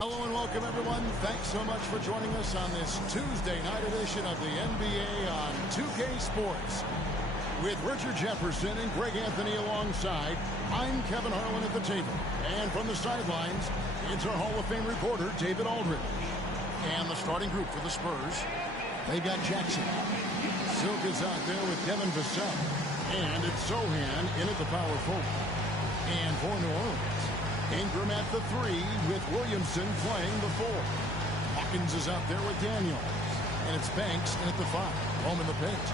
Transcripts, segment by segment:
Hello and welcome, everyone. Thanks so much for joining us on this Tuesday night edition of the NBA on 2K Sports. With Richard Jefferson and Greg Anthony alongside, I'm Kevin Harlan at the table. And from the sidelines, it's our Hall of Fame reporter, David Aldridge. And the starting group for the Spurs, they've got Jackson. Silk is out there with Devin Vassell. And it's Sohan in at the power forward. And for New Orleans, Ingram at the 3 with Williamson playing the 4. Hawkins is out there with Daniels. And it's Banks at the 5, home in the paint.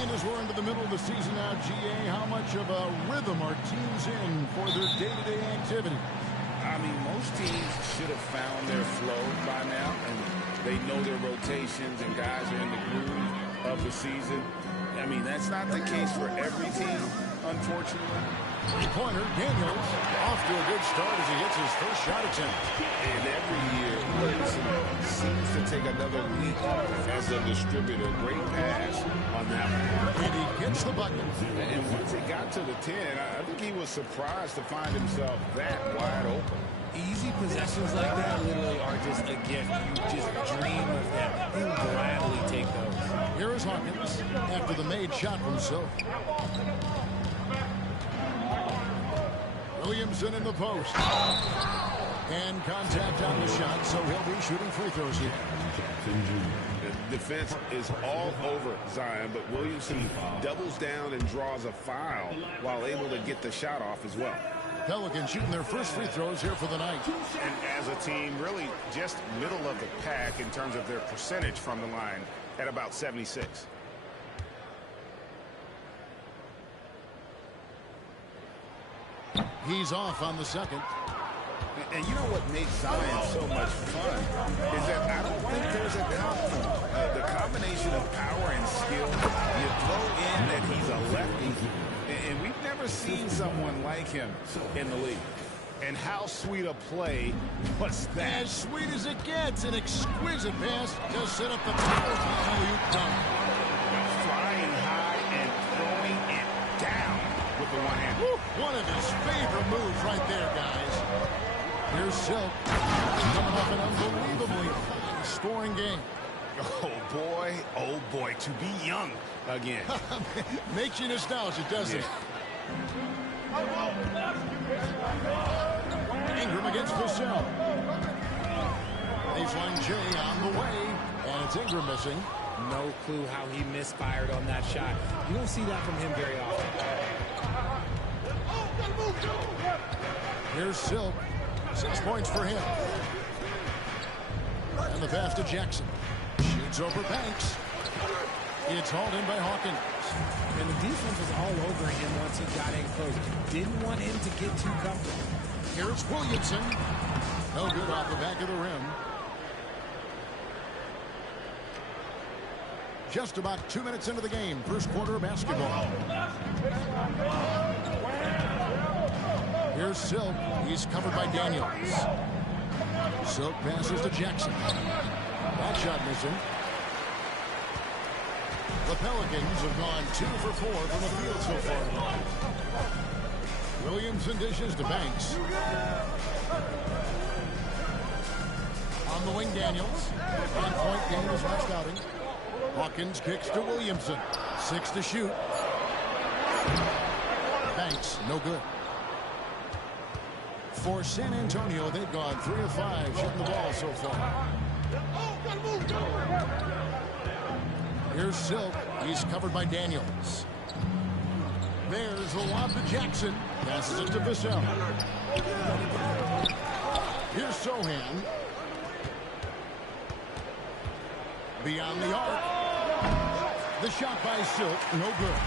And as we're into the middle of the season now, GA, how much of a rhythm are teams in for their day-to-day activity? I mean, most teams should have found their flow by now, and they know their rotations and guys are in the groove of the season. I mean, that's not the case for every team, unfortunately. Three-pointer, Daniels, off to a good start as he hits his first shot attempt. And every year, Williamson seems to take another leap as a distributor. Great pass on that one. And he gets the bucket. And once it got to the 10, I think he was surprised to find himself that wide open. Easy possessions like that literally are just a gift. You just dream of them. He'll gladly take those. Here is Hawkins after the made shot from Silk. Williamson in the post. And contact on the shot, so he'll be shooting free throws here. The defense is all over Zion, but Williamson doubles down and draws a foul while able to get the shot off as well. Pelicans shooting their first free throws here for the night. And as a team, really just middle of the pack in terms of their percentage from the line at about 76. He's off on the second. And you know what makes Zion so much fun is that I don't think there's a the combination of power and skill. You throw in that he's a lefty, and we've never seen someone like him in the league. And how sweet a play was that? As sweet as it gets, an exquisite pass to set up the alley-oop dunk. Flying high and throwing it down with the one hand. One of his favorite moves right there, guys. Here's Silk coming off an unbelievably high-scoring game. Oh boy, to be young again. Makes you nostalgic, doesn't it? Ingram against Vassell. Baseline J on the way, and it's Ingram missing. No clue how he misfired on that shot. You don't see that from him very often. Here's Silk. 6 points for him. And the pass to Jackson. Shoots over Banks. It's hauled in by Hawkins. And the defense was all over him once he got in close. Didn't want him to get too comfortable. Here's Williamson. No good off the back of the rim. Just about 2 minutes into the game. First quarter of basketball. Here's Silk. He's covered by Daniels. Silk passes to Jackson. That shot missing. The Pelicans have gone 2 for 4 from the field so far. Williamson dishes to Banks. On the wing, Daniels. 1-point game is last outing. Hawkins kicks to Williamson. 6 to shoot. Banks, no good. For San Antonio, they've gone 3 of 5 shooting the ball so far. Here's Silk. He's covered by Daniels. There's the lob to Jackson. Passes it to Vassell. Here's Sohan. Beyond the arc. The shot by Silk. No good.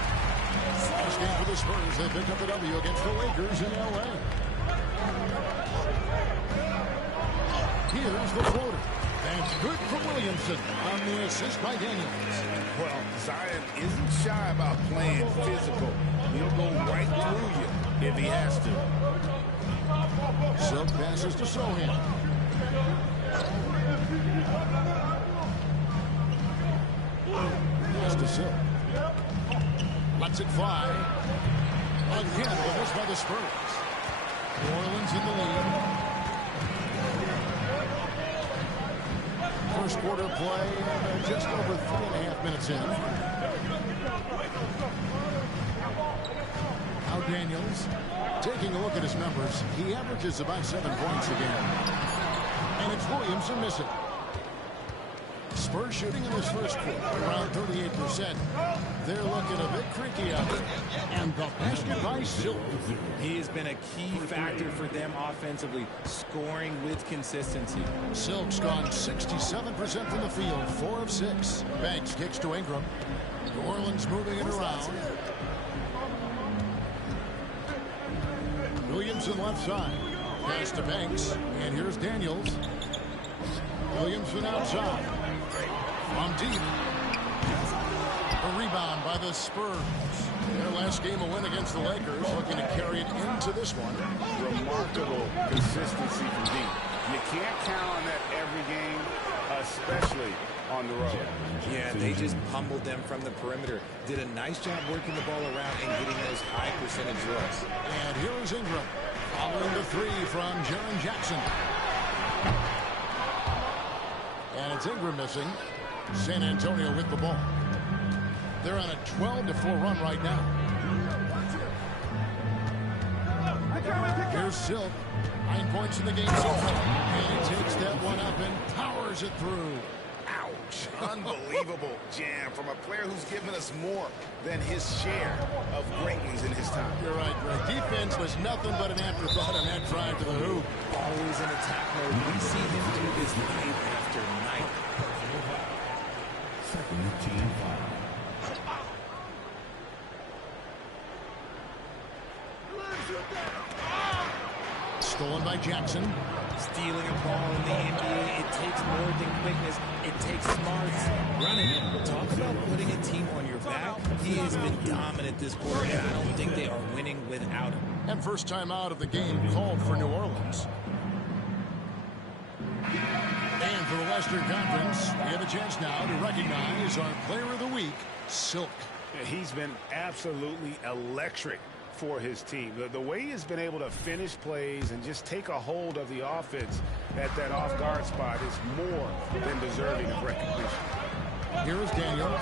Last game for the Spurs. They pick up the W against the Lakers in L.A. Here's the floater. That's good for Williamson on the assist by Daniels. Well, Zion isn't shy about playing physical. He'll go right through you if he has to. Silk passes to Sohan. Pass to Silk. Lets it fly. Again, the miss by the Spurs. New Orleans in the lead. first quarter play, just over 3.5 minutes in. Now Daniels, taking a look at his numbers, he averages about 7 points a game. And it's Williamson missing. Spurs shooting in this first quarter around 38%. They're looking a bit creaky out there. And the basket by Silk. He has been a key factor for them offensively, scoring with consistency. Silk's gone 67% from the field, 4 of 6. Banks kicks to Ingram. New Orleans moving it around. Williamson left side. Pass to Banks. And here's Daniels. Williamson outside. From deep. A rebound by the Spurs. Their last game a win against the Lakers, looking to carry it into this one. Remarkable consistency from deep. You can't count on that every game, especially on the road. Yeah, they just pummeled them from the perimeter. Did a nice job working the ball around and getting those high percentage looks. And here is Ingram. Following the three from Jaren Jackson. And it's Ingram missing. San Antonio with the ball. They're on a 12-4 run right now. Here's Silk. 9 points in the game so far. And he takes that one up and powers it through. Ouch. Unbelievable jam from a player who's given us more than his share of greatness in his time. You're right, Greg. Defense was nothing but an afterthought on that drive to the hoop. Always in attack mode. We see him do this night after night. Second team foul. Stolen by Jackson. Stealing a ball in the NBA, it takes more than quickness. It takes smarts. Running. Talk about putting a team on your back. He has been dominant this quarter, and I don't think they are winning without him. And first time out of the game called for New Orleans. And for the Western Conference, we have a chance now to recognize our Player of the Week, Silk. He's been absolutely electric for his team. The way he has been able to finish plays and just take a hold of the offense at that off-guard spot is more than deserving of recognition. Here is Daniels.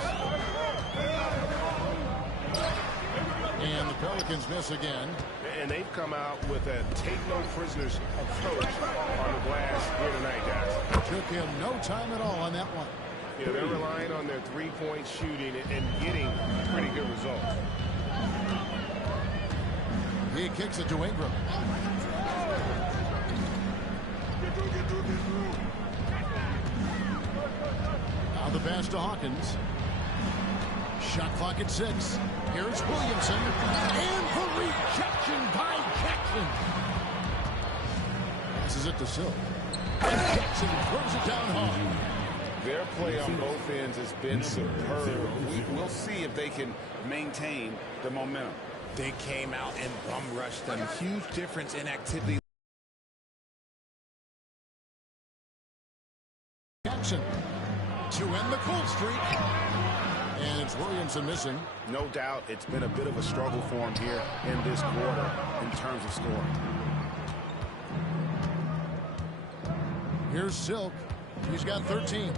And the Pelicans miss again. And they've come out with a take-no-prisoners approach on the glass here tonight, guys. Took him no time at all on that one. Yeah, they're relying on their three-point shooting and getting pretty good results. He kicks it to Ingram. Now the pass to Hawkins. Shot clock at 6. Here's Williamson. And the rejection by Jackson. Passes it to Silk. And Jackson throws it down hard. Their play on both ends has been superb. We'll see if they can maintain the momentum. They came out and bum rushed them. Huge difference in activity. Jackson to end the cold streak. And it's Williamson missing. No doubt it's been a bit of a struggle for him here in this quarter in terms of scoring. Here's Silk. He's got 13.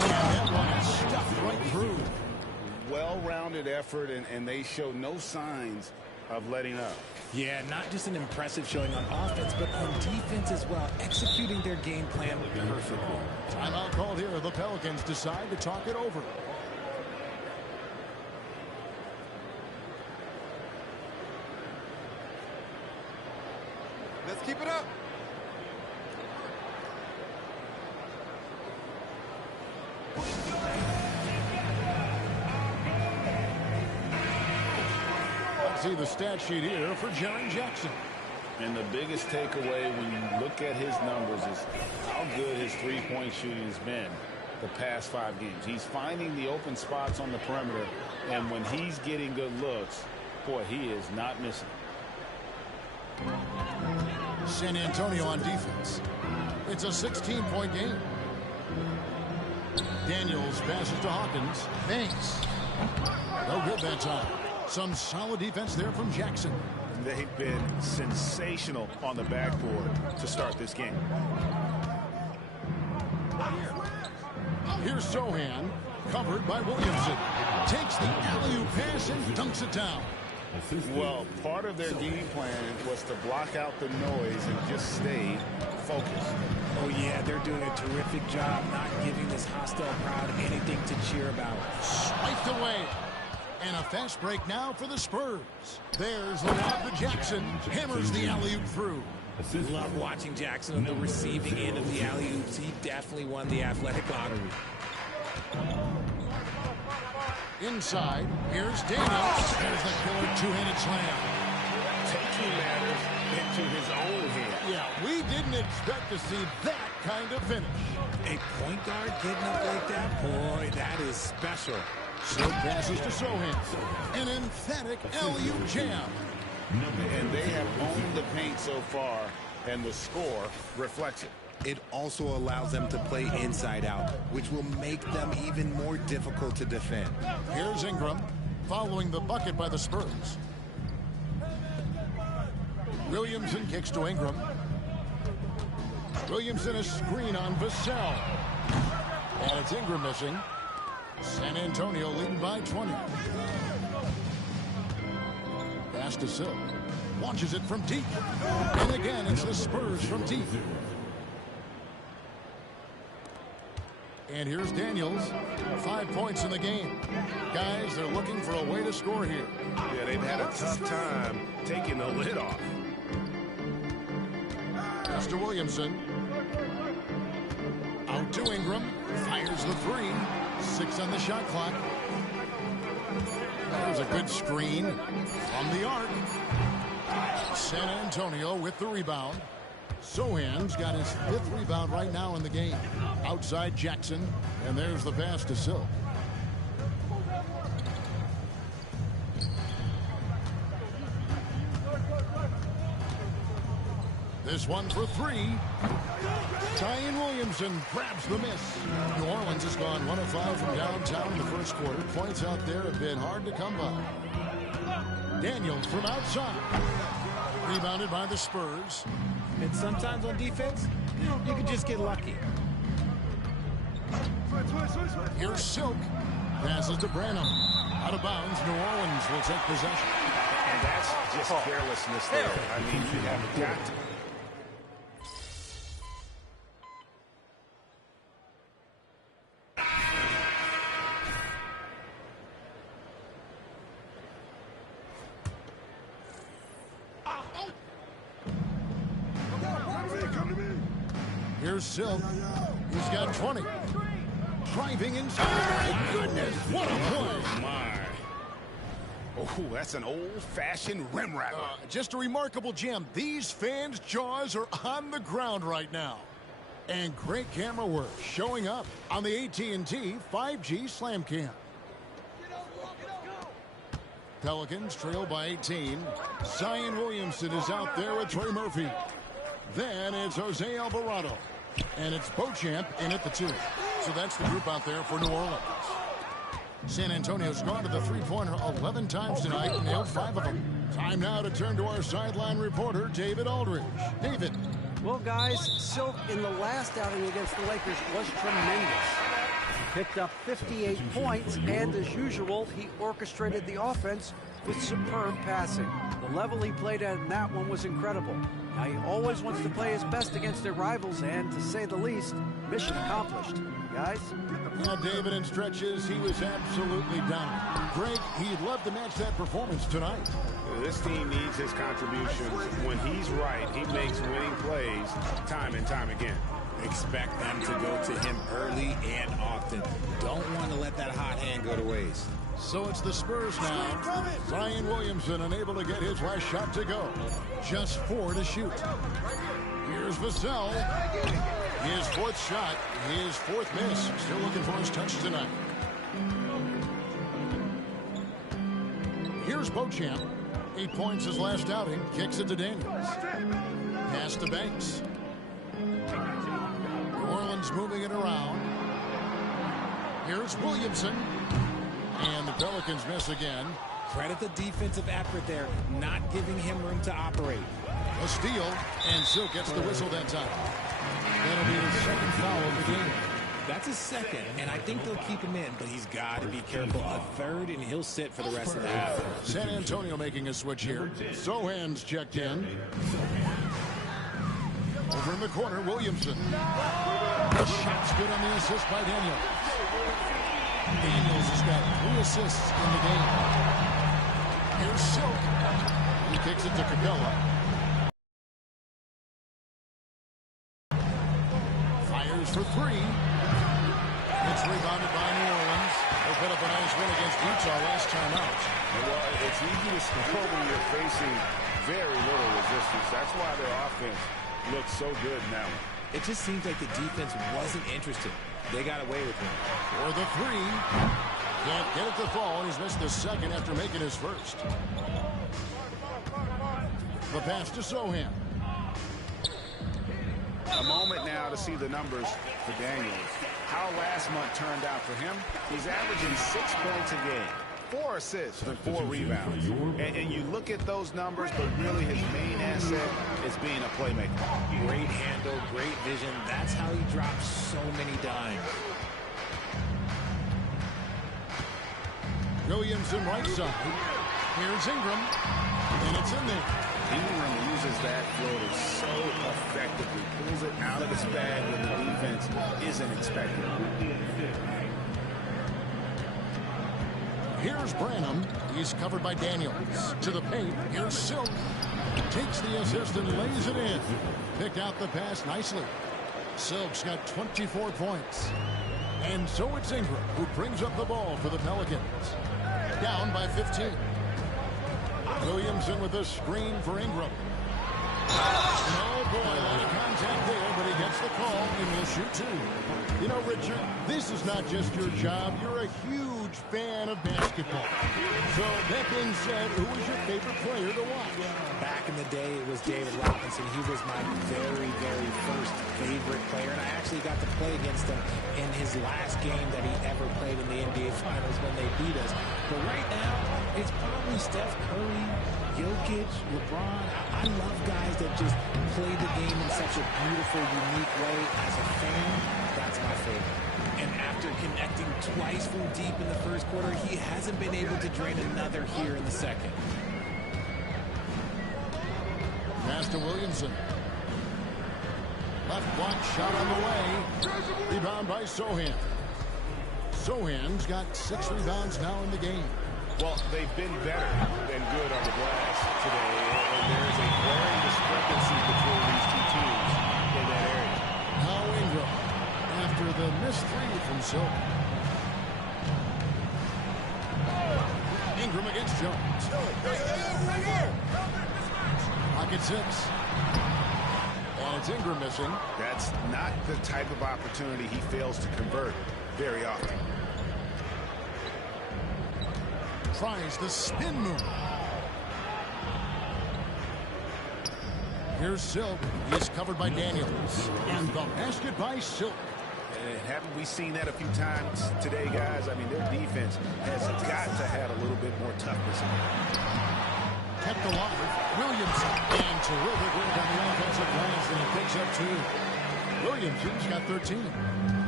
And that one is stuffed right through. Well-rounded effort, and they show no signs Of letting up. Yeah, not just an impressive showing on offense, but on defense as well, executing their game plan perfectly. Timeout called here. The Pelicans decide to talk it over. Let's keep it up. Let's see the stat sheet here for Jaren Jackson. And the biggest takeaway when you look at his numbers is how good his three-point shooting has been the past 5 games. He's finding the open spots on the perimeter, and when he's getting good looks, boy, he is not missing. San Antonio on defense. It's a 16-point game. Daniels passes to Hawkins. Banks. No good that time. Some solid defense there from Jackson. They've been sensational on the backboard to start this game. Here's Sohan, covered by Williamson. Takes the alley-oop pass and dunks it down. Well, part of their game plan was to block out the noise and just stay focused. Oh, yeah, they're doing a terrific job not giving this hostile crowd anything to cheer about. Swiped away. And a fast break now for the Spurs. There's the lob to Jackson. Hammers the alley-oop through. Love watching Jackson on the receiving end of the alley-oops. He definitely won the athletic lottery. Inside, here's Daniels. There's the killer two-handed slam. Taking matters into his own hands. Yeah, we didn't expect to see that kind of finish. A point guard getting up like that? Boy, that is special. So passes to Sohan. An emphatic alley-oop jam. And they have owned the paint so far, and the score reflects it. It also allows them to play inside out, which will make them even more difficult to defend. Here's Ingram, following the bucket by the Spurs. Williamson kicks to Ingram. Williamson a screen on Vassell. And it's Ingram missing. San Antonio leading by 20. Pass to Silk. Launches it from deep. And again, it's the Spurs from deep. And here's Daniels. 5 points in the game. Guys, they're looking for a way to score here. Yeah, they've had a tough time taking the lid off. Pass to Williamson. Out to Ingram. Fires the three. 6 on the shot clock. There's a good screen from the arc. San Antonio with the rebound. Sohan's got his 5th rebound right now in the game. Outside Jackson, and there's the pass to Silk. This one for 3. Zion Williamson grabs the miss. New Orleans has gone 1 of 5 from downtown in the first quarter. Points out there have been hard to come by. Daniels from outside. Rebounded by the Spurs. And sometimes on defense, you can just get lucky. Here's Silk. Passes to Branham. Out of bounds, New Orleans will take possession. And that's just carelessness there. I mean, you have got to. Here's Silk. He's got 20. Driving inside. Oh, my goodness. What a play. My. Oh, that's an old-fashioned rim rattler. Just a remarkable jam. These fans' jaws are on the ground right now. And great camera work showing up on the AT&T 5G Slam Cam. Pelicans trail by 18. Zion Williamson is out there with Trey Murphy. Then it's Jose Alvarado. And it's Beauchamp in at the 2. So that's the group out there for New Orleans. San Antonio's gone to the three-pointer 11 times tonight and nailed 5 of them. Time now to turn to our sideline reporter, David Aldridge. David. Well, guys, Silk in the last outing against the Lakers was tremendous. He picked up 58 points, and as usual, he orchestrated the offense with superb passing. The level he played at in that one was incredible. Now, he always wants to play his best against their rivals, and to say the least, mission accomplished. Guys? Now, David, in stretches, he was absolutely dominant. Greg, he'd love to match that performance tonight. This team needs his contributions. When he's right, he makes winning plays time and time again. Expect them to go to him early and often. Don't want to let that hot hand go to waste. So it's the Spurs now. Zion Williamson unable to get his last shot to go. Just 4 to shoot. Here's Vassell. His 4th shot, his 4th miss. Still looking for his touch tonight. Here's Beauchamp. 8 points his last outing. Kicks it to Daniels. Pass to Banks. New Orleans moving it around. Here's Williamson. And the Pelicans miss again. Credit the defensive effort there, not giving him room to operate. A steal, and Silk gets the whistle that time. That'll be his second foul of the game. That's his second, and I think they'll keep him in, but he's got to be careful. A third, and he'll sit for the rest of the half. San Antonio making a switch here. Sohan's checked in. Over in the corner, Williamson. The shot's good on the assist by Daniels. Daniels has got 3 assists in the game. Here's Silk. He kicks it to Capella. Fires for 3. It's rebounded by New Orleans. They put up a nice win against Utah last time out. Well, it's easy to score when you're facing very little resistance. That's why their offense looks so good now. It just seems like the defense wasn't interested. They got away with it. For the 3. Can't get it to fall, and he's missed the second after making his first. The pass to Sohan. A moment now to see the numbers for Daniels. How last month turned out for him. He's averaging 6 points a game, 4 assists, and 4 rebounds. And you look at those numbers, but really his main asset is being a playmaker. Great handle, great vision. That's how he drops so many dimes. Williamson right side. Here's Ingram. And it's in there. Ingram uses that floater so effectively. Pulls it out of his bag when the defense isn't expecting it. Here's Branham. He's covered by Daniels. To the paint. Here's Silk. Takes the assist and lays it in. Picked out the pass nicely. Silk's got 24 points. And so it's Ingram who brings up the ball for the Pelicans. Down by 15. Williamson with a screen for Ingram. Oh boy, a lot of contact there, but he gets the call and will shoot 2. You know, Richard, this is not just your job. You're a huge fan of basketball. So that being said, who was your favorite player to watch? Back in the day, it was David Robinson. He was my very, very first favorite player, and I actually got to play against him in his last game that he ever played in the NBA Finals when they beat us. But right now, it's probably Steph Curry, Jokic, LeBron. I love guys that just play the game in such a beautiful, unique way. As a fan, that's my favorite. And after connecting twice from deep in the first quarter, he hasn't been able to drain another here in the second. Pass to Williamson. Left block shot on the way. Rebound by Sohan. Sohan's got 6 rebounds now in the game. Well, they've been better than good on the glass today, and there's a glaring discrepancy between these two teams in that area. Now Ingram after the missed 3 from Silk. Ingram against Jones. Pocket 6. And it's Ingram missing. That's not the type of opportunity he fails to convert very often. Tries the spin move. Here's Silk. He's covered by Daniels. And the basket by Silk. And haven't we seen that a few times today, guys? I mean, their defense has got to have a little bit more toughness in it. Kept alive. Williamson. And terrific work on the offensive glass, and he picks up 2. Williamson's got 13.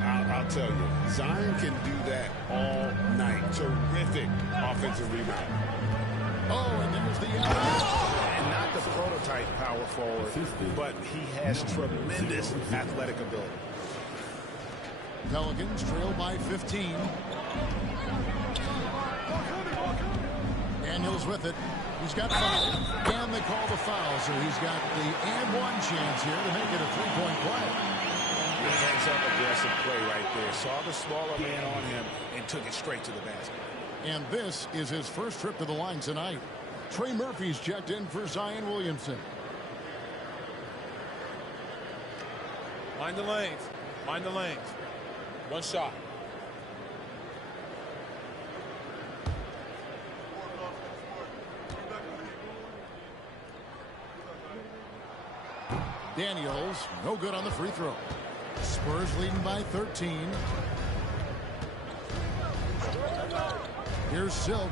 I'll tell you, Zion can do that all night. Terrific offensive rebound. Oh, and there's the alley. And not the prototype power forward, but he has tremendous athletic ability. Pelicans trail by 15. Daniels with it. He's got 5. And they call the foul, so he's got the and 1 chance here to make it a 3-point play. Hands-up aggressive play right there. Saw the smaller man on him and took it straight to the basket. And this is his first trip to the line tonight. Trey Murphy's checked in for Zion Williamson. Mind the lanes. Mind the lanes. 1 shot. Daniels, no good on the free throw. Spurs leading by 13. Here's Silk.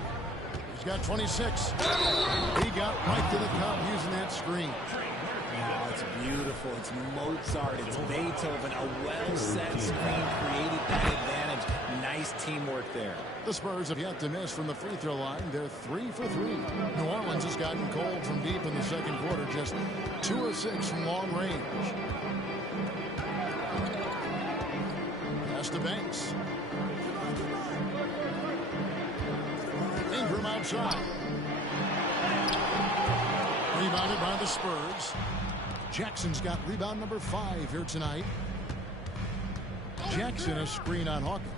He's got 26. He got right to the cup using that screen. Oh, it's beautiful. It's Mozart. It's Beethoven. A well-set screen created that advantage. Nice teamwork there. The Spurs have yet to miss from the free throw line. They're 3 for 3. New Orleans has gotten cold from deep in the second quarter. Just 2 of 6 from long range. Pass to Banks. Ingram outside. Rebounded by the Spurs. Jackson's got rebound number 5 here tonight. Jackson a screen on Hawkins.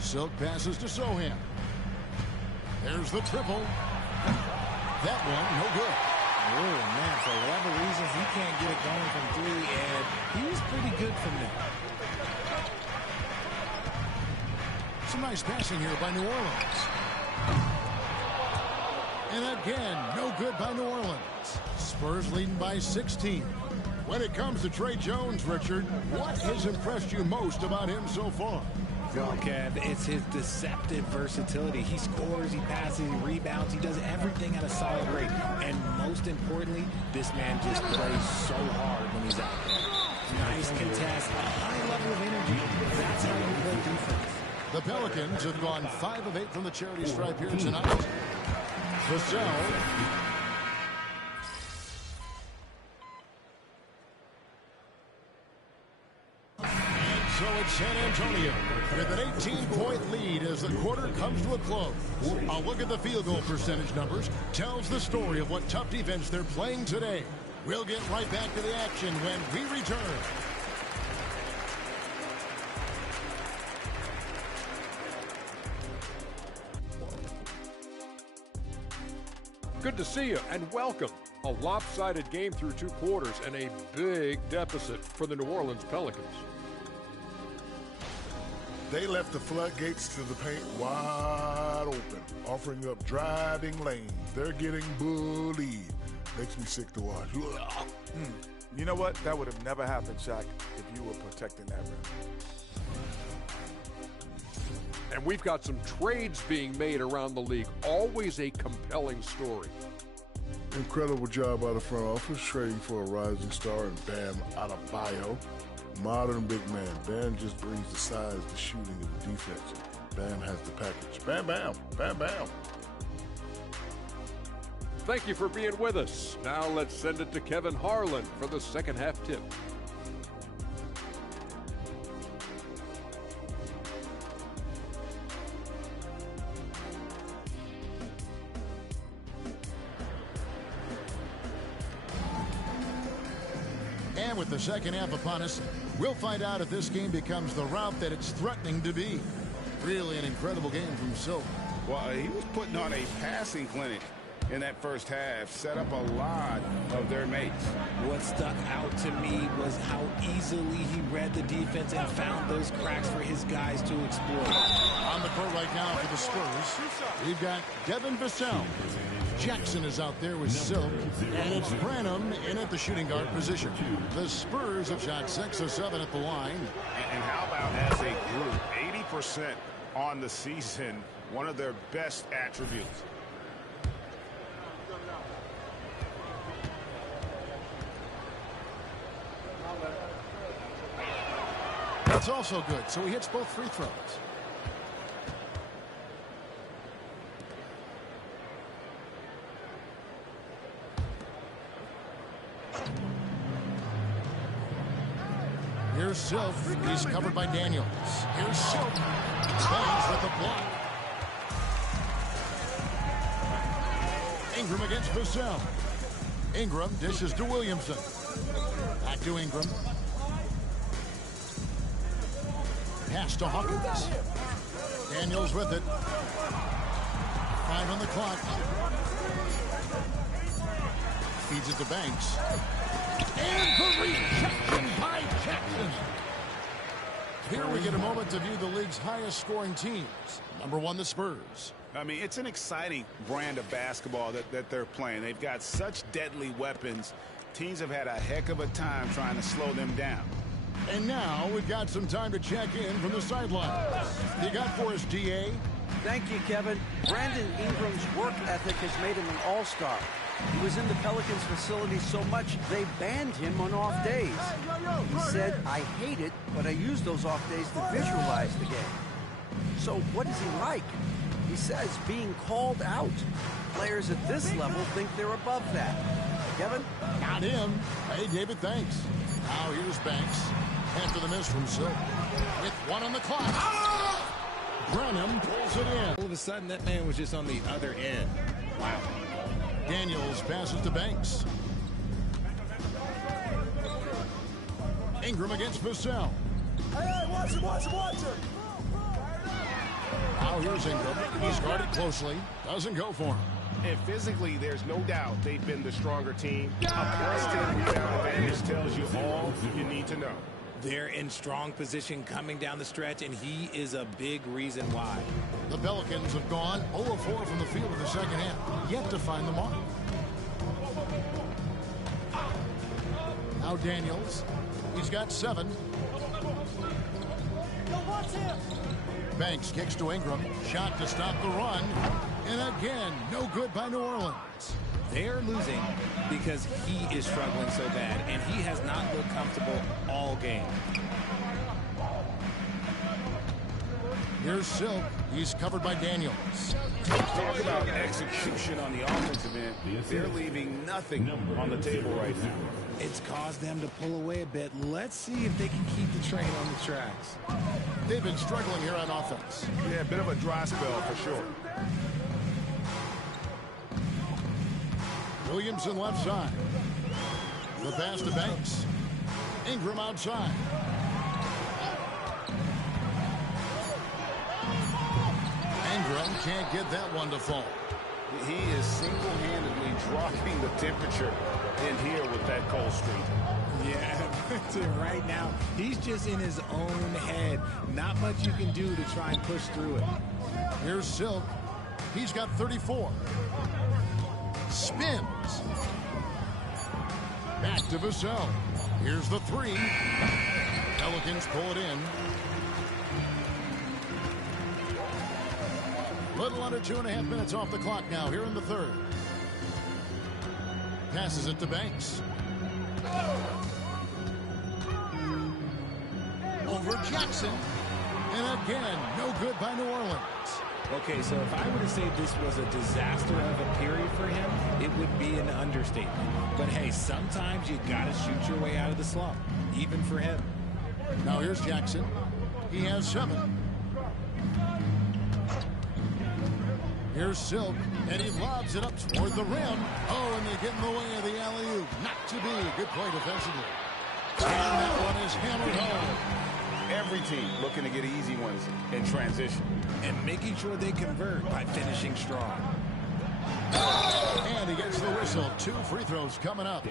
Silk passes to Sohan. There's the triple. That one, no good. Oh, man, for whatever reasons, he can't get it going from 3, and he was pretty good from there. Some nice passing here by New Orleans. And again, no good by New Orleans. Spurs leading by 16. When it comes to Trey Jones, Richard, what has impressed you most about him so far? Well, Kev, it's his deceptive versatility. He scores, he passes, he rebounds, he does everything at a solid rate. And most importantly, this man just plays so hard when he's out there. Nice contest, a high level of energy. That's how you play defense. The Pelicans have gone 5 of 8 from the charity stripe here tonight. Vassell. So it's San Antonio with an 18-point lead as the quarter comes to a close. A look at the field goal percentage numbers tells the story of what tough defense they're playing today. We'll get right back to the action when we return. Good to see you and welcome. A lopsided game through 2 quarters and a big deficit for the New Orleans Pelicans. They left the floodgates to the paint wide open, offering up driving lanes. They're getting bullied. Makes me sick to watch. You know what? That would have never happened, Shaq, if you were protecting that rim. And we've got some trades being made around the league. Always a compelling story. Incredible job by the front office, trading for a rising star and Bam Adebayo. Modern big man. Bam just brings the size, the shooting, and the defense. Bam has the package. Bam, bam, bam, bam. Thank you for being with us. Now let's send it to Kevin Harlan for the second half tip. And with the second half upon us, we'll find out if this game becomes the route that it's threatening to be. Really an incredible game from Silk. Well, he was putting on a passing clinic in that first half, set up a lot of their mates. What stuck out to me was how easily he read the defense and found those cracks for his guys to exploit. On the court right now for the Spurs, we've got Devin Vassell. Jackson is out there with Silk, and it's Branham in at the shooting guard position. The Spurs have shot 6 of 7 at the line. And how about as a group, 80% on the season, one of their best attributes. That's also good, so he hits both free throws. Here's Silk. He's covered by Daniels. Here's Silk. Banks with the block. Ingram against Vassell. Ingram dishes to Williamson. Back to Ingram. Pass to Hawkins. Daniels with it. 5 on the clock. Feeds it to Banks. And the rejection by Jackson. Here we get a moment to view the league's highest scoring teams. Number 1, the Spurs. I mean, it's an exciting brand of basketball that they're playing. They've got such deadly weapons. Teams have had a heck of a time trying to slow them down. And now we've got some time to check in from the sidelines. You got for us, DA? Thank you, Kevin. Brandon Ingram's work ethic has made him an all-star. He was in the Pelicans facility so much, they banned him on off days. He said, "I hate it, but I use those off days to visualize the game." So what is he like? He says being called out. Players at this level think they're above that. Kevin? Not him. Hey, David, thanks. Now here's Banks. After the miss from Silk. With one on the clock. Brenham pulls it in. All of a sudden, that man was just on the other end. Wow. Daniels passes to Banks. Ingram against Vassell. Hey, watch him. Now here's Ingram. He's guarded closely. Doesn't go for him. And physically, there's no doubt they've been the stronger team. A plus-10 rebound advantage tells you all you need to know. They're in strong position coming down the stretch, and he is a big reason why. The Pelicans have gone 0 of 4 from the field in the second half. Yet to find the mark. Now Daniels. He's got 7. Banks kicks to Ingram. Shot to stop the run. And again, no good by New Orleans. They're losing because he is struggling so bad, and he has not looked comfortable all game. Here's Silk. He's covered by Daniels. Talk about execution on the offensive end. They're leaving nothing on the table right now. It's caused them to pull away a bit. Let's see if they can keep the train on the tracks. They've been struggling here on offense. Yeah, a bit of a dry spell for sure. Williamson left side. The pass to Banks. Ingram outside. Ingram can't get that one to fall. He is single-handedly dropping the temperature in here with that cold streak. Yeah, right now, he's just in his own head. Not much you can do to try and push through it. Here's Silk. He's got 34. Spins. Back to Vassell. Here's the 3. Pelicans pull it in. Little under 2.5 minutes off the clock now here in the third. Passes it to Banks. Over Jackson. And again, no good by New Orleans. Okay, so if I were to say this was a disaster of a period for him, it would be an understatement. But hey, sometimes you got to shoot your way out of the slump, even for him. Now here's Jackson. He has 7. Here's Silk, and he lobs it up toward the rim. Oh, and they get in the way of the alley-oop. Not to be. Good play defensively. And that one is hammered home. Every team looking to get easy ones in transition. And making sure they convert by finishing strong. And he gets the whistle. 2 free throws coming up.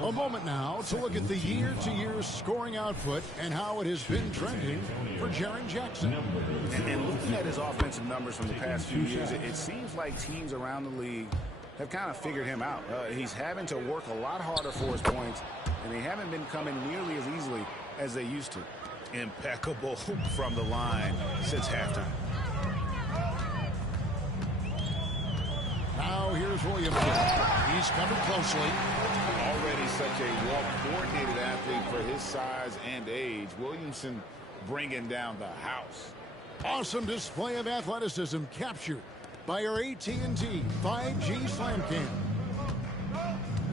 A moment now to look at the year-to-year scoring output and how it has been trending for Jaren Jackson. And looking at his offensive numbers from the past few years, it seems like teams around the league have kind of figured him out. He's having to work a lot harder for his points, and they haven't been coming nearly as easily as they used to. Impeccable from the line since halftime. Now here's Williamson. He's covered closely. Already such a well-coordinated athlete for his size and age. Williamson bringing down the house. Awesome display of athleticism captured by our AT&T 5G Slam Cam.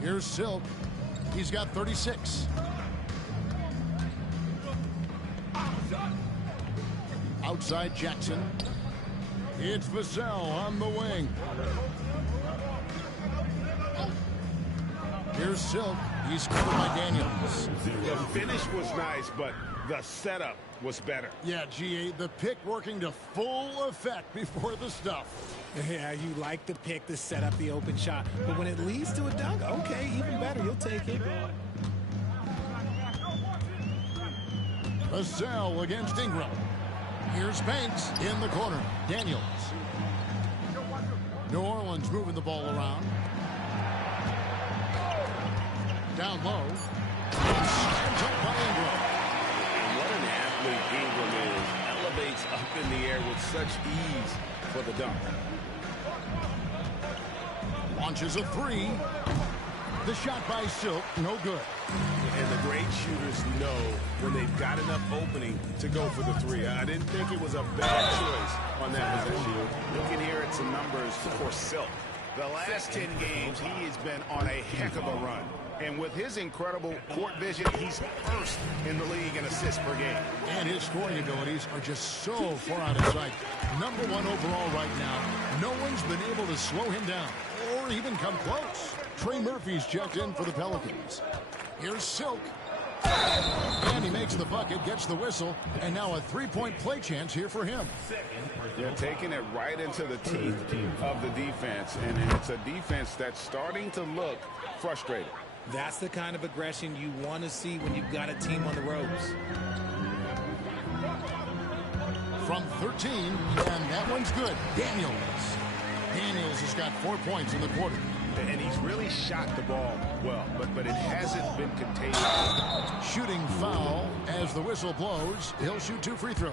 Here's Silk. He's got 36. Outside Jackson. It's Vassell on the wing. Here's Silk. He's covered by Daniels. The finish was nice, but the setup was better. Yeah, G.A., the pick working to full effect before the stuff. Yeah, you like the pick to set up the open shot. But when it leads to a dunk, okay, even better. You'll take it. Vassell against Ingram. Here's Banks in the corner. Daniels. New Orleans moving the ball around. Down low. Slammed up by Ingram. And what an athlete Ingram is. Elevates up in the air with such ease for the dunk. Launches a three. The shot by Silk, no good. And the great shooters know when they've got enough opening to go for the three. I didn't think it was a bad choice on that possession. Looking here at some numbers for Silk. The last 10 games, he has been on a heck of a run. And with his incredible court vision, he's first in the league in assists per game. And his scoring abilities are just so far out of sight. #1 overall right now. No one's been able to slow him down or even come close. Trey Murphy's checked in for the Pelicans. Here's Silk. And he makes the bucket, gets the whistle, and now a three-point play chance here for him. They're taking it right into the teeth of the defense, and it's a defense that's starting to look frustrated. That's the kind of aggression you want to see when you've got a team on the ropes. From 13, and that one's good. Daniels has got 4 points in the quarter. And he's really shot the ball well, but it hasn't been contagious. Shooting foul as the whistle blows. He'll shoot 2 free throws.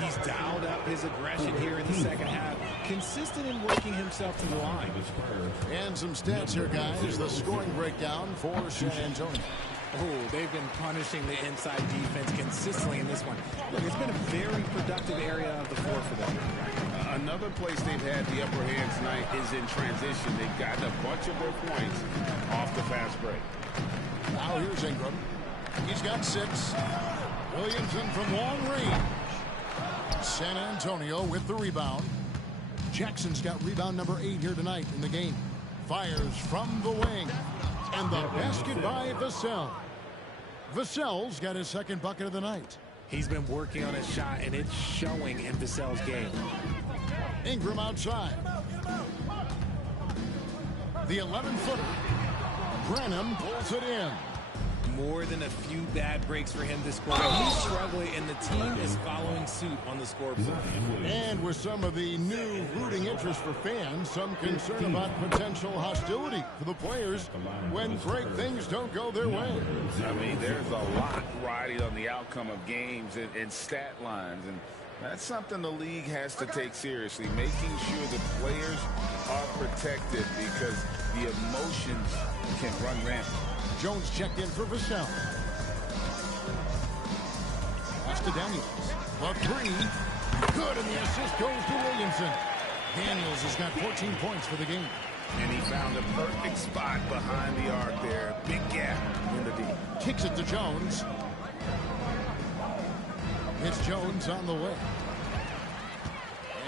He's dialed up his aggression here in the second half. Consistent in working himself to the line. And some stats here, guys. The scoring breakdown for San Antonio. Oh, they've been punishing the inside defense consistently in this one. Look, it's been a very productive area of the floor for them. Another place they've had the upper hand tonight is in transition. They've gotten a bunch of their points off the fast break. Now here's Ingram. He's got 6. Williamson from long range. San Antonio with the rebound. Jackson's got rebound number 8 here tonight in the game. Fires from the wing. And the basket by Vassell. Vassell's got his second bucket of the night. He's been working on his shot, and it's showing in Vassell's game. Ingram outside. The 11-footer. Branham pulls it in. More than a few bad breaks for him this quarter. He's struggling, and the team is following suit on the scoreboard. And with some of the new rooting interest for fans, some concern about potential hostility for the players when great things don't go their way. I mean, there's a lot riding on the outcome of games and stat lines, and that's something the league has to take seriously, making sure the players are protected because the emotions can run rampant. Jones checked in for Vassell. Pass to Daniels. The 3. Good, and the assist goes to Williamson. Daniels has got 14 points for the game. And he found a perfect spot behind the arc there. Big gap in the deep. Kicks it to Jones. It's Jones on the way.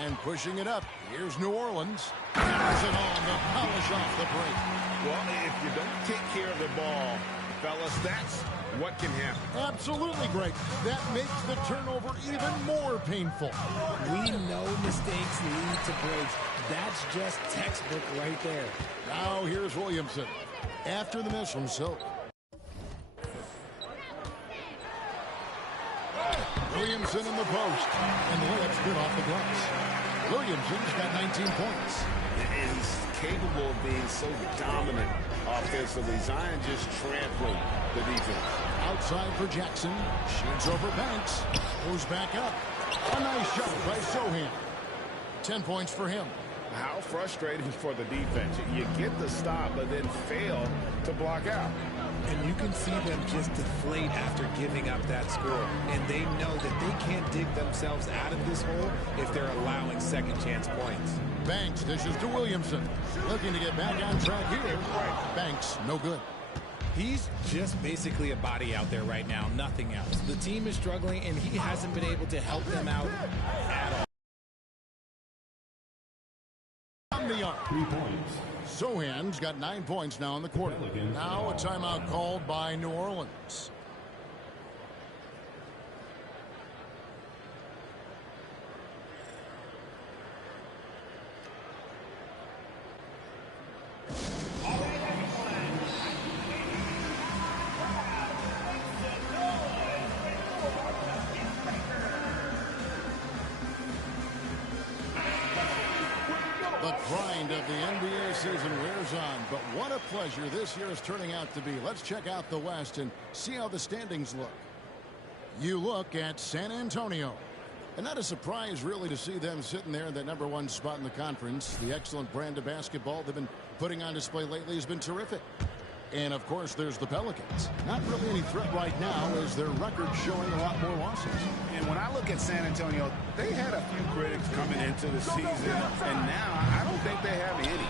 And pushing it up. Here's New Orleans. Hammers it on to polish off the break. Well, if you don't take care of the ball, fellas, that's what can happen. Absolutely great. That makes the turnover even more painful. We know mistakes lead to breaks. That's just textbook right there. Now here's Williamson. After the miss from Silk. Williamson in the post. And the layup's good off the glass. Williamson's got 19 points. And he's capable of being so dominant offensively. Zion just trampling the defense. Outside for Jackson. Shoots over Banks. Goes back up. A nice shot by Sohan. 10 points for him. How frustrating for the defense. You get the stop, but then fail to block out. And you can see them just deflate after giving up that score. And they know that they can't dig themselves out of this hole if they're allowing second chance points. Banks dishes to Williamson. Looking to get back on track here. Banks, no good. He's just basically a body out there right now, nothing else. The team is struggling, and he hasn't been able to help them out at all. On the arc. 3 points. Sohan's got 9 points now in the quarter. Now a timeout called by New Orleans. The grind of the NBA season wears on, but what a pleasure this year is turning out to be. Let's check out the West and see how the standings look. You look at San Antonio. And not a surprise, really, to see them sitting there in that #1 spot in the conference. The excellent brand of basketball they've been putting on display lately has been terrific. And, of course, there's the Pelicans. Not really any threat right now as their record showing a lot more losses. And when I look at San Antonio, they had a few critics coming into the season, and now I don't think they have any.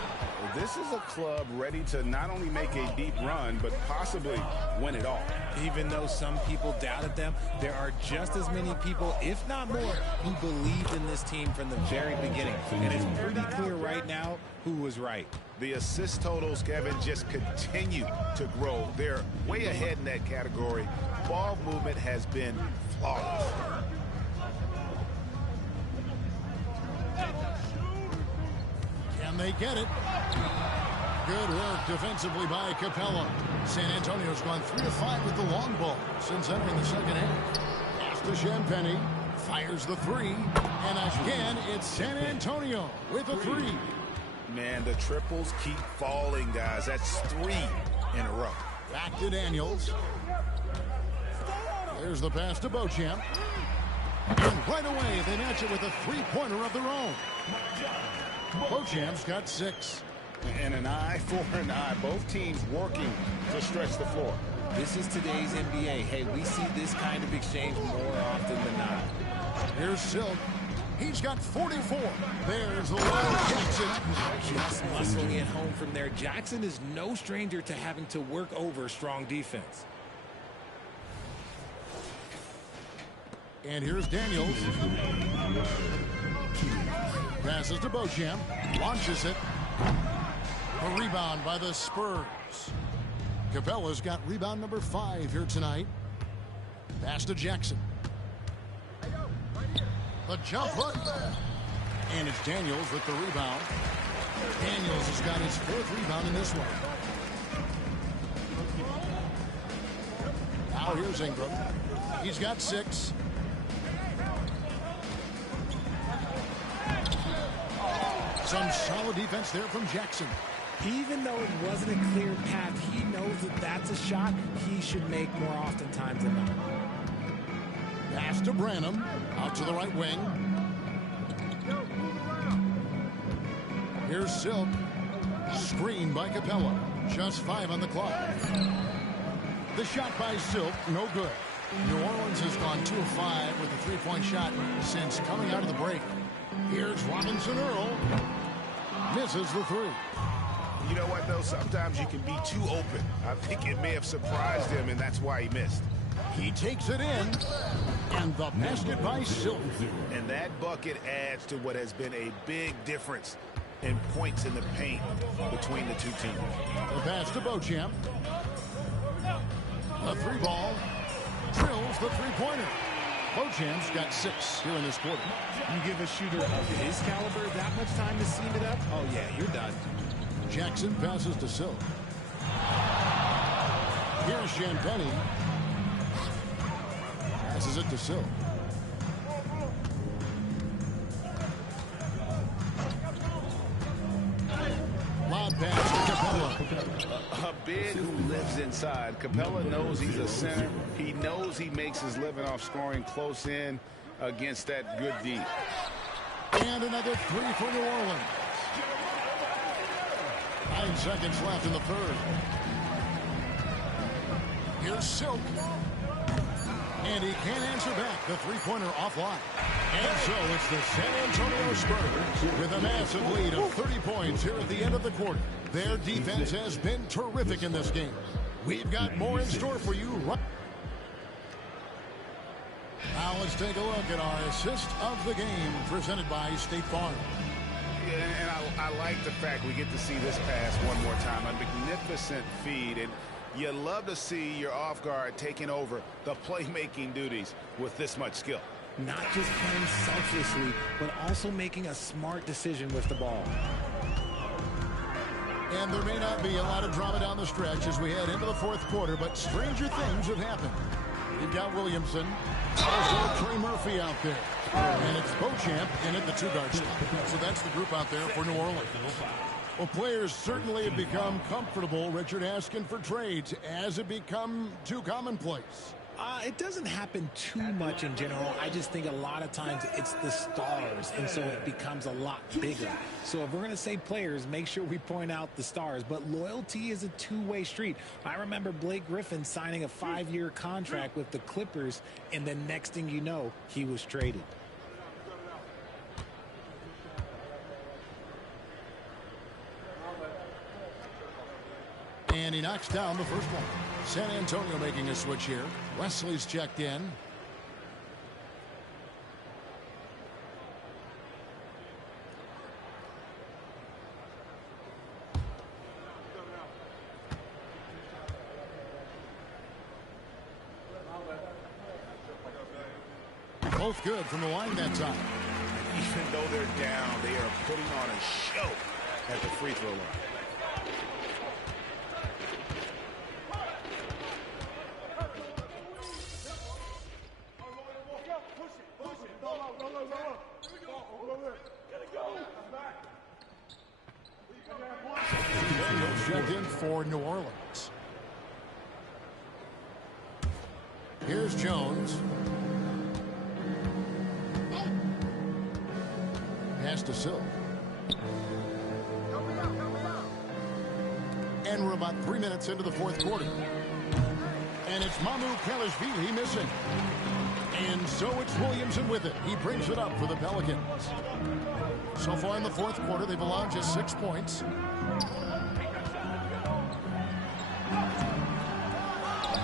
This is a club ready to not only make a deep run, but possibly win it all. Even though some people doubted them, there are just as many people, if not more, who believed in this team from the very beginning. And it's pretty clear right now who was right. The assist totals, Kevin, just continue to grow. They're way ahead in that category. Ball movement has been flawless. Can they get it? Good work defensively by Capella. San Antonio's gone 3 of 5 with the long ball since entering the second half. Pass to Champagny. Fires the 3. And again, it's San Antonio with a 3. Man, the triples keep falling, guys. That's 3 in a row. Back to Daniels. There's the pass to Beauchamp. And right away, they match it with a three-pointer of their own. Beauchamp's got 6. And an eye for an eye. Both teams working to stretch the floor. This is today's NBA. Hey, we see this kind of exchange more often than not. Here's Silk. He's got 44. There's the line. Jackson. Just muscling it home from there. Jackson is no stranger to having to work over strong defense. And here's Daniels. Passes to Beauchamp. Launches it. A rebound by the Spurs. Capella's got rebound number 5 here tonight. Pass to Jackson. The jump hook. And it's Daniels with the rebound. Daniels has got his 4th rebound in this one. Now here's Ingram. He's got 6. Some solid defense there from Jackson. Even though it wasn't a clear path, he knows that that's a shot he should make more oftentimes than not. Pass to Branham. Out to the right wing. Here's Silk. Screen by Capella. Just 5 on the clock. The shot by Silk, no good. New Orleans has gone 2 of 5 with a three-point shot since coming out of the break. Here's Robinson Earl. Misses the 3. You know what, though? Sometimes you can be too open. I think it may have surprised him, and that's why he missed. He takes it in, and the basket by Silk. And that bucket adds to what has been a big difference in points in the paint between the two teams. The pass to Beauchamp. The 3-ball. Drills the 3-pointer. Beauchamp's got 6 here in this quarter. You give a shooter of his caliber that much time to seam it up, oh yeah, you're done. Jackson passes to Silk. Here's Champagny. Passes it to Silk. Lob pass to Capella. A big who lives inside. Capella knows he's a center. He knows he makes his living off scoring close in against that good D. And another 3 for New Orleans. 9 seconds left in the 3rd. Here's Silk. And he can't answer back. The 3-pointer offline. And so it's the San Antonio Spurs with a massive lead of 30 points here at the end of the quarter. Their defense has been terrific in this game. We've got more in store for you. Now let's take a look at our assist of the game presented by State Farm. Yeah, and I like the fact we get to see this pass one more time. A magnificent feed, and you love to see your off guard taking over the playmaking duties with this much skill. Not just playing selflessly, but also making a smart decision with the ball. And there may not be a lot of drama down the stretch as we head into the 4th quarter, but stranger things have happened. You've got Williamson, also Trey Murphy out there. And it's Beauchamp in at the 2-guard spot. So that's the group out there for New Orleans. Well, players certainly have become comfortable, Richard, asking for trades. Has it become too commonplace? It doesn't happen too much in general. I just think a lot of times it's the stars, and so it becomes a lot bigger. So if we're going to say players, make sure we point out the stars. But loyalty is a two-way street. I remember Blake Griffin signing a 5-year contract with the Clippers, and the next thing you know, he was traded. And he knocks down the first one. San Antonio making a switch here. Wesley's checked in. Both good from the line that time. Even though they're down, they are putting on a show at the free throw line. Checked in for New Orleans. Here's Jones. Pass to Silk. And we're about 3 minutes into the fourth quarter. And it's Mycareer missing. And so it's Williamson with it. He brings it up for the Pelicans. So far in the fourth quarter, they've allowed just 6 points.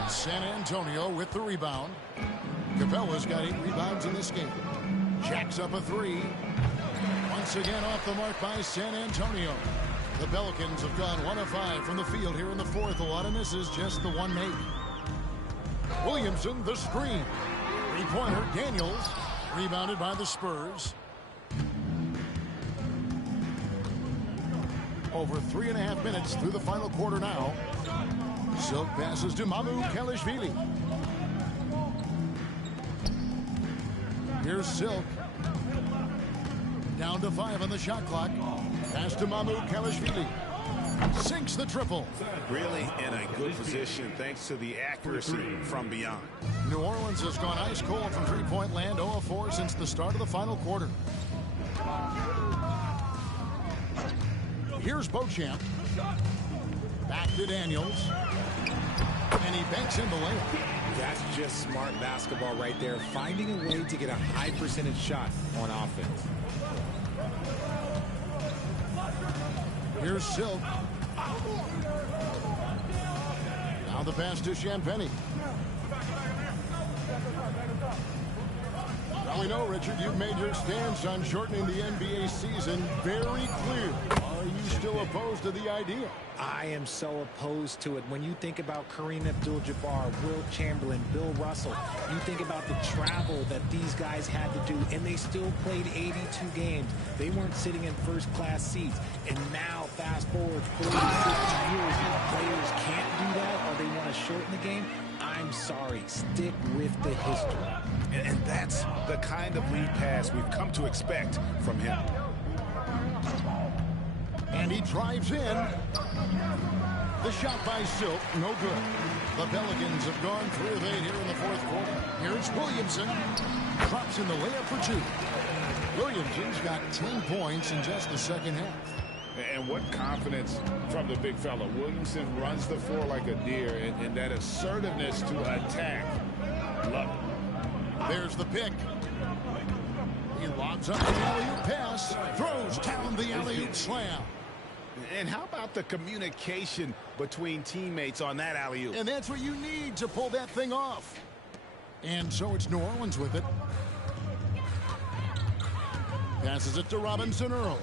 San Antonio with the rebound. Capella's got 8 rebounds in this game. Jacks up a 3. Once again off the mark by San Antonio. The Pelicans have gone 1 of 5 from the field here in the fourth. A lot of misses, just the one make. Williamson, the screen. Three-pointer, Daniels. Rebounded by the Spurs. Over 3.5 minutes through the final quarter now. Silk passes to Mycareer. Here's Silk. Down to 5 on the shot clock. Pass to Mycareer. Sinks the triple. Really in a good position thanks to the accuracy from beyond. New Orleans has gone ice cold from three-point land, 0 of 4 since the start of the final quarter. Here's Beauchamp. Back to Daniels. And he banks in the layup. That's just smart basketball right there. Finding a way to get a high percentage shot on offense. Here's Silk. Now the pass to Champagnie. Now we know, Richard, you've made your stance on shortening the NBA season very clear. Are you still opposed to the idea? I am so opposed to it. When you think about Kareem Abdul-Jabbar, Wilt Chamberlain, Bill Russell, you think about the travel that these guys had to do, and they still played 82 games. They weren't sitting in first-class seats. And now, fast forward 40, 50 years, players can't do that, or they want to shorten the game. I'm sorry. Stick with the history. And that's the kind of lead pass we've come to expect from him. And he drives in. The shot by Silk, no good. The Pelicans have gone 3 of 8 here in the fourth quarter. Here's Williamson. Drops in the layup for 2. Williamson's got 10 points in just the second half. And what confidence from the big fella. Williamson runs the floor like a deer, and that assertiveness to attack. Love it. There's the pick. He lobs up the alley-oop pass. Throws down the alley-oop slam. And how about the communication between teammates on that alley-oop? And that's what you need to pull that thing off. And so it's New Orleans with it. Passes it to Robinson Earl.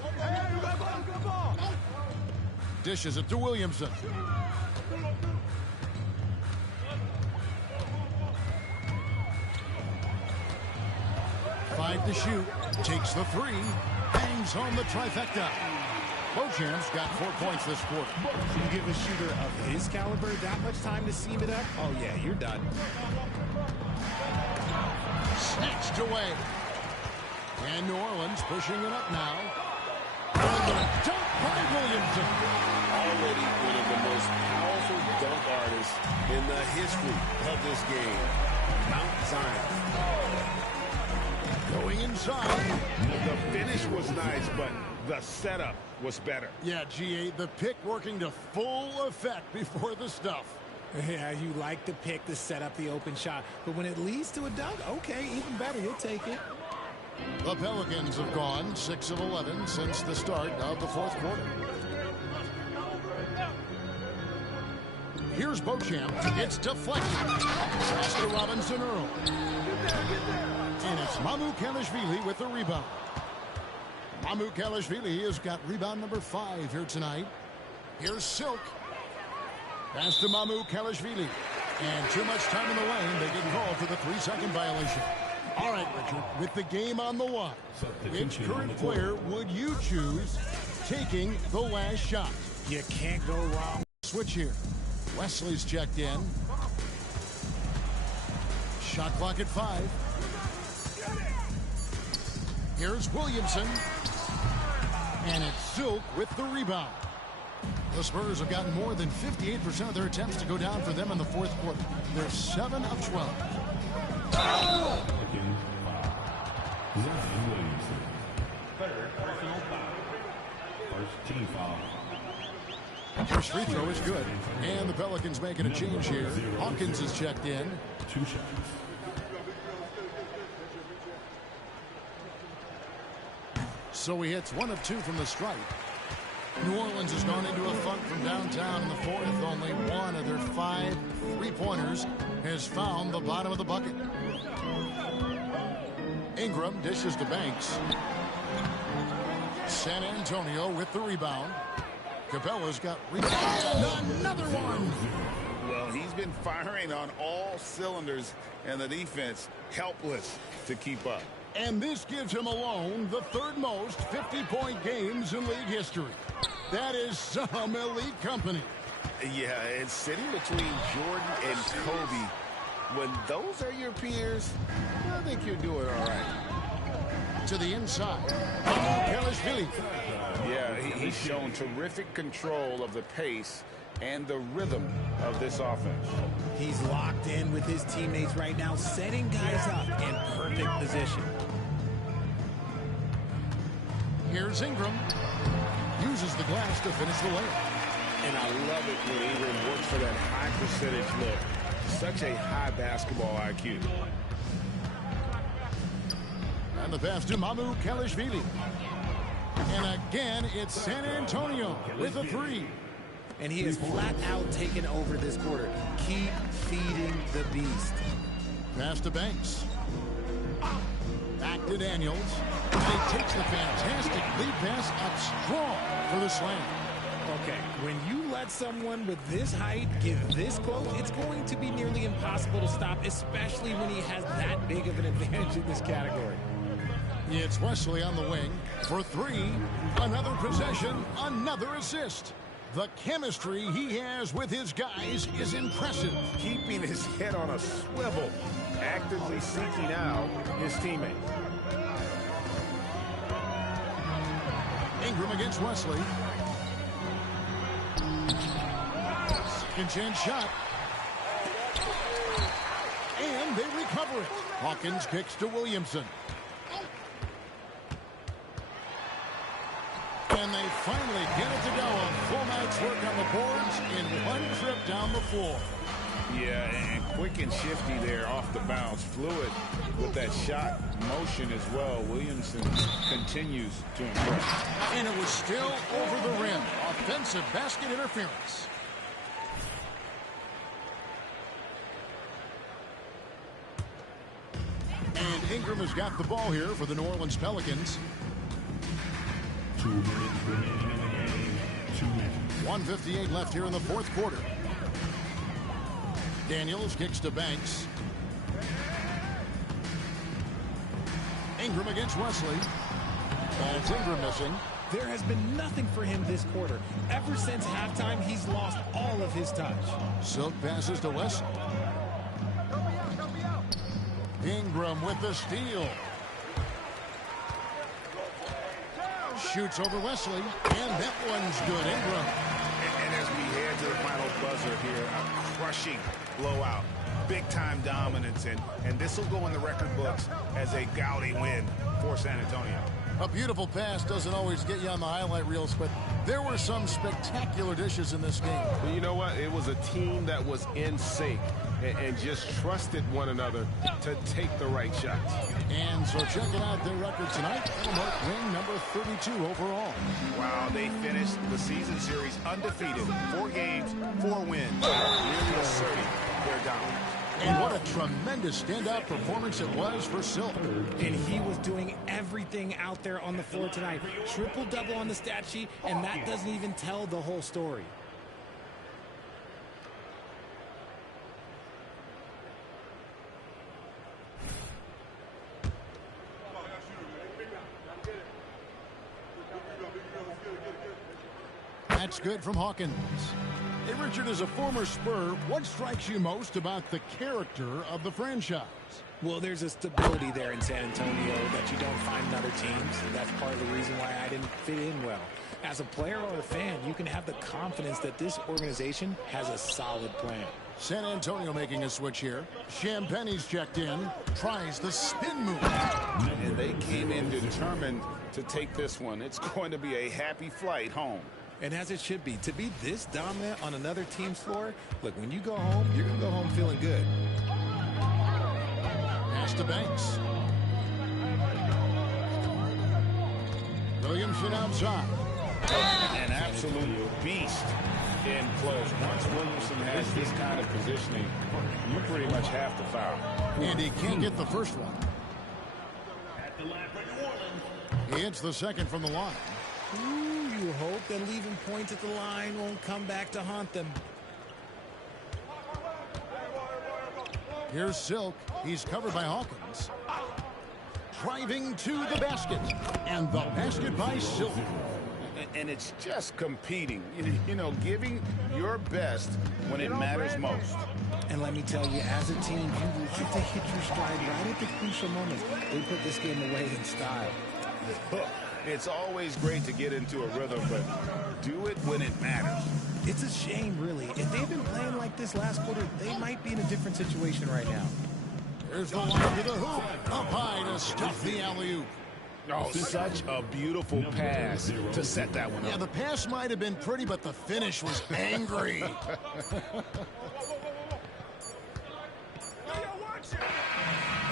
Dishes it to Williamson. Five to shoot. Takes the 3. Bangs home the trifecta. Beauchamp's got 4 points this quarter. You give a shooter of his caliber that much time to seam it up? Oh, yeah, you're done. Snatched away. And New Orleans pushing it up now. And the dunk by Williamson. Already one of the most powerful dunk artists in the history of this game. Mount Zion. Going inside. The finish was nice, but the setup was better. Yeah, GA, the pick working to full effect before the stuff. Yeah, you like to pick to set up the open shot. But when it leads to a dunk, okay, even better. You'll take it. The Pelicans have gone 6 of 11 since the start of the fourth quarter. Here's Beauchamp. It's deflected. Pass to Robinson Earl. And it's Mycareer with the rebound. Mycareer has got rebound number 5 here tonight. Here's Silk. Pass to Mycareer. And too much time in the lane. They get called for the 3-second violation. All right, Richard, with the game on the line, which current player would you choose taking the last shot? You can't go wrong. Switch here. Wesley's checked in. Shot clock at 5. Here's Williamson. And it's Silk with the rebound. The Spurs have gotten more than 58% of their attempts to go down for them in the fourth quarter. They're 7 of 12. First team foul. First free throw is good. And the Pelicans making a change here. Hawkins is checked in. 2 shots. So he hits 1 of 2 from the stripe. New Orleans has gone into a funk from downtown in the fourth. Only 1 of their 5 3-pointers has found the bottom of the bucket. Ingram dishes to Banks. San Antonio with the rebound. Capella's got rebound. Another one. Well, he's been firing on all cylinders, and the defense helpless to keep up. And this gives him alone the 3rd most 50-point games in league history. That is some elite company. Yeah, it's sitting between Jordan and Kobe. When those are your peers, I think you're doing all right. To the inside. Mycareer. Yeah, he's shown terrific control of the pace and the rhythm of this offense. He's locked in with his teammates right now, setting guys up in perfect position. Here's Ingram. Uses the glass to finish the layup. And I love it when Ingram works for that high percentage look. Such a high basketball IQ. And the pass to Mycareer. And again, it's San Antonio with a 3. And he is flat out taken over this quarter. Keep feeding the beast. Pass to Banks. Back to Daniels. And he takes the fantastic lead pass up strong for the slam. Okay, when you let someone with this height get this close, it's going to be nearly impossible to stop, especially when he has that big of an advantage in this category. It's Wesley on the wing for 3. Another possession, another assist. The chemistry he has with his guys is impressive. Keeping his head on a swivel, actively seeking out his teammate. Ingram against Wesley. Second chance shot. And they recover it. Hawkins kicks to Williamson. And they finally get it to go. A full night's work on the boards in 1 trip down the floor. Yeah, and quick and shifty there off the bounce. Fluid with that shot motion as well. Williamson continues to impress. And it was still over the rim. Offensive basket interference. And Ingram has got the ball here for the New Orleans Pelicans. 2 minutes remaining in the game. 2 minutes. 1:58 left here in the fourth quarter. Daniels kicks to Banks. Ingram against Wesley. And it's Ingram missing. There has been nothing for him this quarter. Ever since halftime, he's lost all of his touch. Silk passes to Wesley. Ingram with the steal. shoots over Wesley, and that one's good. Ingram. And as we head to the final buzzer here, a crushing blowout. Big-time dominance, and this will go in the record books as a gaudy win for San Antonio. A beautiful pass doesn't always get you on the highlight reels, but there were some spectacular dishes in this game. But you know what? It was a team that was in sync and just trusted one another to take the right shots. And so checking out their record tonight, that'll mark win number 32 overall. Wow, they finished the season series undefeated. 4 games, 4 wins. Really asserting their dominance. And what a tremendous standout performance it was for Silk. And he was doing everything out there on the floor tonight. Triple-double on the stat sheet, and that doesn't even tell the whole story. That's good from Hawkins. Hey, Richard, as a former Spur, what strikes you most about the character of the franchise? Well, there's a stability there in San Antonio that you don't find in other teams. And that's part of the reason why I didn't fit in well. As a player or a fan, you can have the confidence that this organization has a solid plan. San Antonio making a switch here. Champagne's checked in, tries the spin move. And they came in determined to take this one. It's going to be a happy flight home. And as it should be. To be this dominant on another team's floor, look, when you go home, you're going to go home feeling good. Pass to Banks. Williamson outside. An absolute beast in close. Once Williamson has this kind of positioning, you pretty much have to foul. And he can't get the first one. He hits the second from the line. Ooh, you hope that leaving points at the line won't come back to haunt them. Here's Silk. He's covered by Hawkins. Driving to the basket. And the basket by Silk. And it's just competing, you know, giving your best when it matters most. And let me tell you, as a team, you will get to hit your stride right at the crucial moments. They put this game away in style. It's always great to get into a rhythm, but do it when it matters. It's a shame, really. If they've been playing like this last quarter, they might be in a different situation right now. There's the line to the hoop. Up high to stuff the alley-oop. Oh, such a beautiful pass to set that one up. Yeah, the pass might have been pretty, but the finish was angry.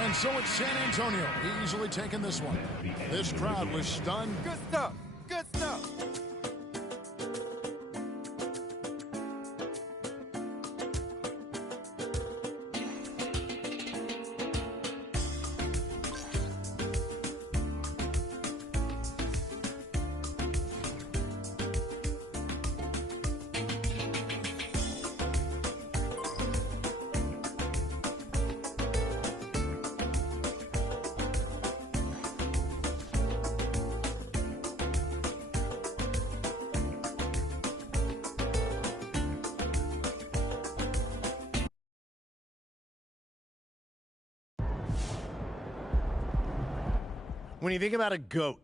And so it's San Antonio easily taking this one. This crowd was stunned. Good stuff. Good stuff. When you think about a GOAT,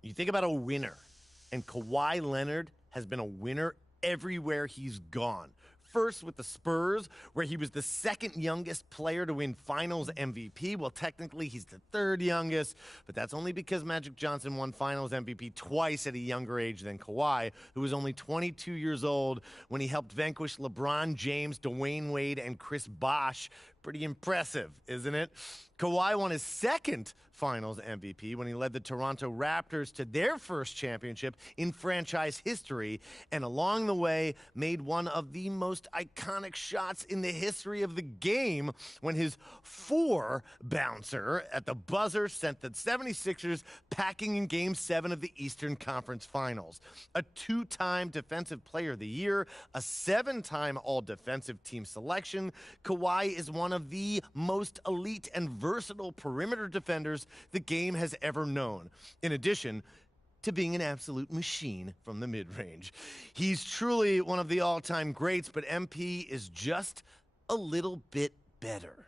you think about a winner. And Kawhi Leonard has been a winner everywhere he's gone. First with the Spurs, where he was the second youngest player to win Finals MVP. Well, technically, he's the third youngest, but that's only because Magic Johnson won Finals MVP twice at a younger age than Kawhi, who was only 22 years old when he helped vanquish LeBron James, Dwayne Wade, and Chris Bosh. Pretty impressive, isn't it? Kawhi won his second Finals MVP when he led the Toronto Raptors to their first championship in franchise history, and along the way made one of the most iconic shots in the history of the game when his four-bouncer at the buzzer sent the 76ers packing in Game 7 of the Eastern Conference Finals. A two-time Defensive Player of the Year, a seven-time All-Defensive Team selection, Kawhi is one of the most elite and versatile perimeter defenders the game has ever known, in addition to being an absolute machine from the mid-range. He's truly one of the all-time greats, but MP is just a little bit better.